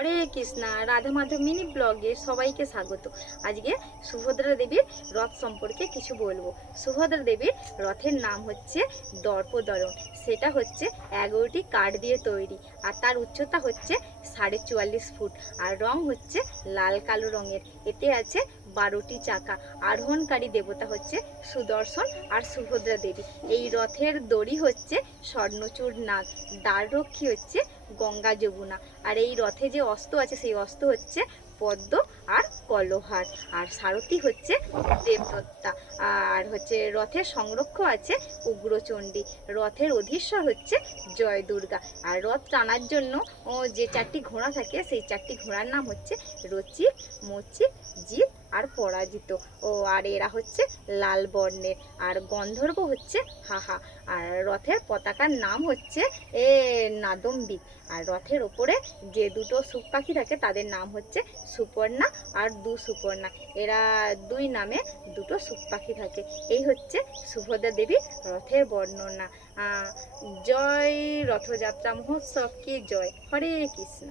হরে Krishna, Radha Madhav mini ব্লগে সবাইকে স্বাগত। আজকে সুভদ্রা দেবীর রথ সম্পর্কে কিছু বলবো। সুভদ্রা দেবীর রথের নাম হচ্ছে দর্পদলন। সেটা হচ্ছে 11টি কাঠ দিয়ে তৈরি, আর তার উচ্চতা হচ্ছে 44.5 ফুট, আর রং হচ্ছে লাল কালো রঙের। এতে আছে 12টি চাকা। আরোহণকারী দেবতা হচ্ছে সুদর্শন আর সুভদ্রা দেবী। এই রথের দড়ি হচ্ছে স্বর্ণচূড় নাগ, দ্বাররক্ষী হচ্ছে গঙ্গা যমুনা। আর এই রথে যে অস্ত্র আছে সেই অস্ত্র হচ্ছে পদ্ম আর কলহার। আর সারথি হচ্ছে দেবদত্তা। আর হচ্ছে রথের সংরক্ষক আছে উগ্রচণ্ডী। রথের অধীশ্বর হচ্ছে জয় দুর্গা। আর রথ টানার জন্য যে 4টি ঘোড়া থাকে সেই 4টি ঘোড়ার নাম হচ্ছে রচিক, মচিক, জিত আর পরাজিত। আর এরা হচ্ছে লাল বর্ণের। আর গন্ধর্ব হচ্ছে হাহা। আর রথের পতাকার নাম হচ্ছে নাদম্বিক। আর রথের ওপরে যে দুটো সুখ পাখি থাকে তাদের নাম হচ্ছে সুপর্ণা আর সুপর্ণা। এরা দুই নামে দুটো সুখ পাখি থাকে। এই হচ্ছে সুভদ্রা দেবীর রথের বর্ণনা। জয় রথযাত্রা মহোৎসব কি জয়। হরে কৃষ্ণ।